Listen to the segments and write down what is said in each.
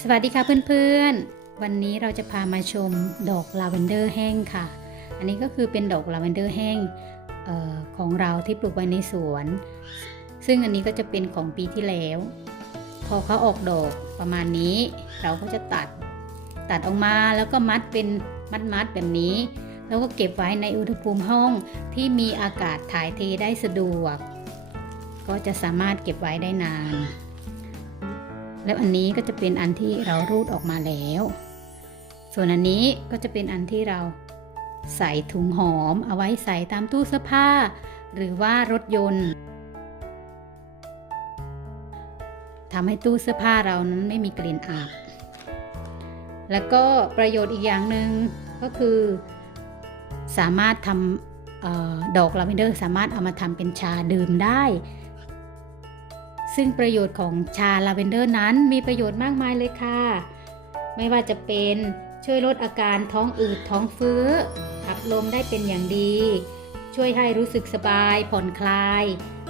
สวัสดีค่ะเพื่อนๆ วันนี้เราจะพามาชมดอกลาเวนเดอร์แห้งค่ะ อันนี้ก็คือเป็นดอกลาเวนเดอร์แห้งออของเราที่ปลูกไว้ในสวน ซึ่งอันนี้ก็จะเป็นของปีที่แล้ว พอเขาออกดอกประมาณนี้ เราก็จะตัดตัดออกมาแล้วก็มัดเป็นมัดๆแบบนี้ แล้วก็เก็บไว้ในอุณหภูมิห้องที่มีอากาศถ่ายเทได้สะดวก ก็จะสามารถเก็บไว้ได้นาน แล้วอันนี้ก็จะเป็นอันที่เรารูดออกมาแล้ว ส่วนอันนี้ก็จะเป็นอันที่เราใส่ถุงหอม เอาไว้ใส่ตามตู้เสื้อผ้า หรือว่ารถยนต์ทำให้ตู้เสื้อผ้าเรานั้นไม่มีกลิ่นอับ แล้วก็ประโยชน์อีกอย่างหนึ่งก็คือ สามารถทำออดอกลาเวนเดอร์สามารถเอามาทำเป็นชาดื่มได้ ซึ่งประโยชน์ของชาลาเวนเดอร์นั้นมีประโยชน์มากมายเลยค่ะ ไม่ว่าจะเป็นช่วยลดอาการท้องอืดท้องเฟ้อขับลมได้เป็นอย่างดี ช่วยให้รู้สึกสบาย ผ่อนคลาย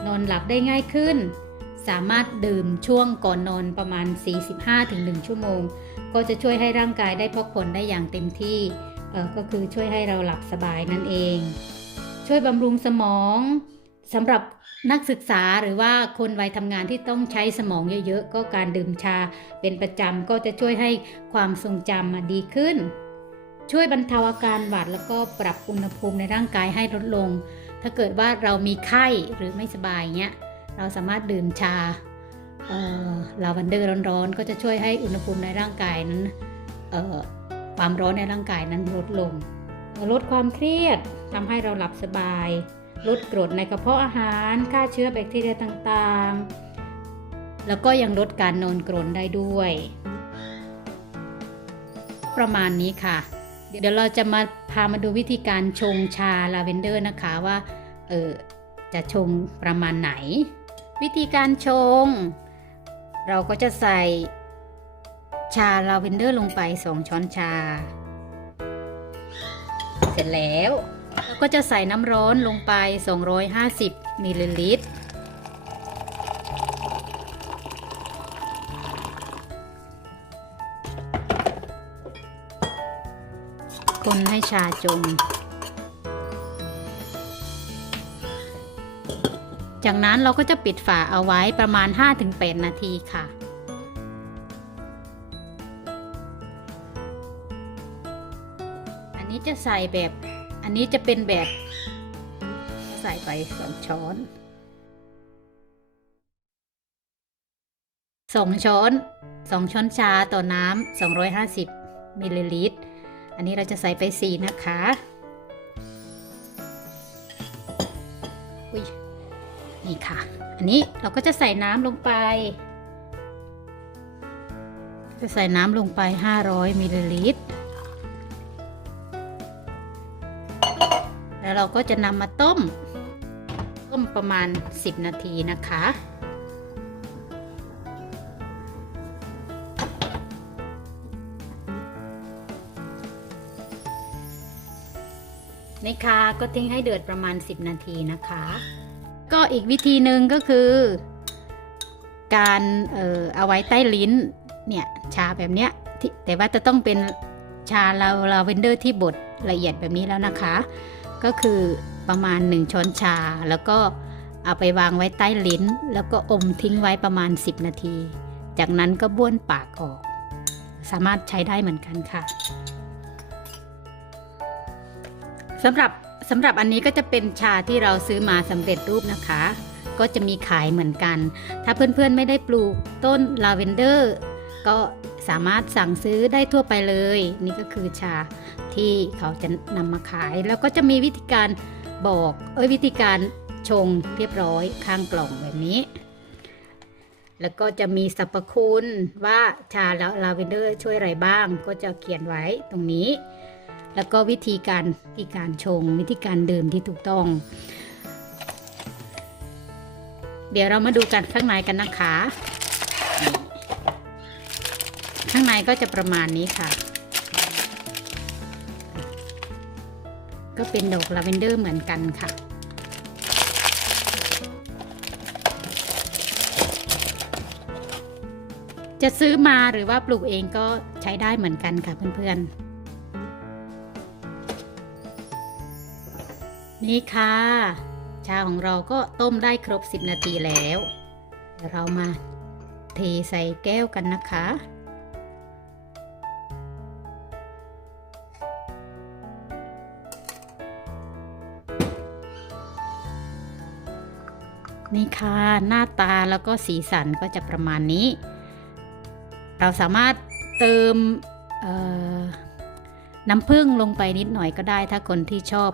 นอนหลับได้ง่ายขึ้น สามารถดื่มช่วงก่อนนอนประมาณ 45-1 ชั่วโมง ก็จะช่วยให้ร่างกายได้พักผ่อนได้อย่างเต็มที่เออก็คือช่วยให้เราหลับสบายนั่นเอง ช่วยบำรุงสมองสำหรับ นักศึกษาหรือว่าคนวัยทำงานที่ต้องใช้สมองเยอะๆ ก็การดื่มชาเป็นประจำก็จะช่วยให้ความทรงจำดีขึ้น ช่วยบรรเทาอาการหวัดแล้วก็ปรับอุณหภูมิในร่างกายให้ลดลง ถ้าเกิดว่าเรามีไข้หรือไม่สบายเงี้ยเราสามารถดื่มชาเออลาวันเดอร์ร้อนๆ ก็จะช่วยให้อุณหภูมิในร่างกายนั้นความร้อนในร่างกายนั้นลดลง ลดความเครียดทำให้เราหลับสบาย ลดกรดในกระเพาะอาหารฆ่าเชื้อแบคทีเรียต่างๆ แล้วก็ยังลดการนอนกรนได้ด้วย ประมาณนี้ค่ะ เดี๋ยวเราจะมาพามาดูวิธีการชงชาลาเวนเดอร์นะคะว่าเออจะชงประมาณไหน วิธีการชง เราก็จะใส่ชาลาเวนเดอร์ลงไป 2 ช้อนชา เสร็จแล้วแล้ว ก็จะใส่น้ำร้อนลงไป 250มิลลิลิตร คนให้ชาจม จากนั้นเราก็จะปิดฝาเอาไว้ประมาณ 5-8 นาทีค่ะอันนี้จะใส่แบบ อันนี้จะเป็นแบบใส่ไปสองช้อนสองช้อนสองช้อนชาต่อน้ำ250มิลลิลิตร อันนี้เราจะใส่ไปสี่นะคะอุ้ยนี่ค่ะ อันนี้เราก็จะใส่น้ำลงไป จะใส่น้ำลงไป 500มิลลิลิตร แล้วเราก็จะนำมาต้ม ต้มประมาณ 10 นาทีนะคะในคาก็ทิ้งให้เดือดประมาณ 10 นาทีนะคะ ก็อีกวิธีหนึ่งก็คือ การเอ่อเอาไว้ใต้ลิ้นเนี่ยชาแบบเนี้ยแต่ว่าจะต้องเป็นชาลาลาเวนเดอร์ที่บดละเอียดแบบนี้แล้วนะคะ ก็คือประมาณ 1 ช้อนชา แล้วก็เอาไปวางไว้ใต้ลิ้น แล้วก็อมทิ้งไว้ประมาณ 10 นาที จากนั้นก็บ้วนปากออก สามารถใช้ได้เหมือนกันค่ะสำหรับสำหรับอันนี้ก็จะเป็นชาที่เราซื้อมาสำเร็จรูปนะคะ ก็จะมีขายเหมือนกัน ถ้าเพื่อนๆไม่ได้ปลูกต้นลาเวนเดอร์ ก็สามารถสั่งซื้อได้ทั่วไปเลย นี่ก็คือชาที่เขาจะนำมาขาย แล้วก็จะมีวิธีการบอกเอ้ยวิธีการชงเรียบร้อยข้างกล่องแบบนี้ แล้วก็จะมีสรรพคุณว่าชาลาเวนเดอร์ช่วยอะไรบ้าง ก็จะเขียนไว้ตรงนี้ แล้วก็วิธีการวิธีการชงวิธีการดื่มที่ถูกต้อง เดี๋ยวเรามาดูกันข้างในกันนะคะ ข้างในก็จะประมาณนี้ค่ะ ก็เป็นดอกลาเวนเดอร์เหมือนกันค่ะ จะซื้อมาหรือว่าปลูกเองก็ใช้ได้เหมือนกันค่ะเพื่อนๆนี่ค่ะ ชาของเราก็ต้มได้ครบ 10 นาทีแล้ว เรามาเทใส่แก้วกันนะคะ นี่ค่ะ หน้าตาแล้วก็สีสันก็จะประมาณนี้ เราสามารถเติมน้ำผึ้งลงไปนิดหน่อยก็ได้ ถ้าคนที่ชอบ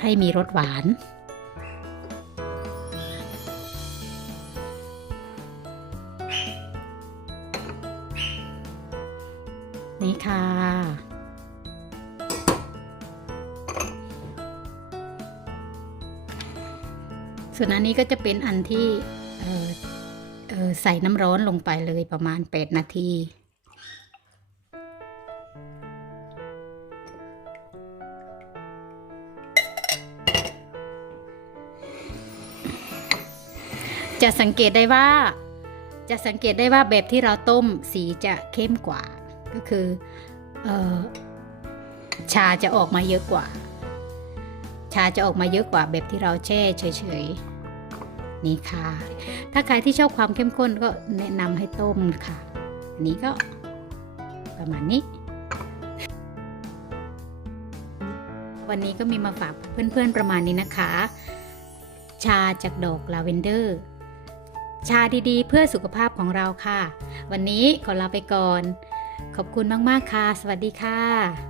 ให้มีรสหวาน นี่ค่ะ ส่วนอันนี้ก็จะเป็นอันที่เออเออใส่น้ำร้อนลงไปเลยประมาณ 8 นาที จะสังเกตได้ว่า จะสังเกตได้ว่าแบบที่เราต้มสีจะเข้มกว่า ก็คือออชาจะออกมาเยอะกว่า ชาจะออกมาเยอะกว่าแบบที่เราแช่เฉยๆนี่ค่ะ ถ้าใครที่ชอบความเข้มข้นก็แนะนำให้ต้มค่ะอันนี้ก็ประมาณนี้ วันนี้ก็มีมาฝากเพื่อนๆประมาณนี้นะคะ ชาจากดอกลาเวนเดอร์ ชาดีๆ เพื่อสุขภาพของเราค่ะ วันนี้ขอลาไปก่อน ขอบคุณมากๆค่ะ สวัสดีค่ะ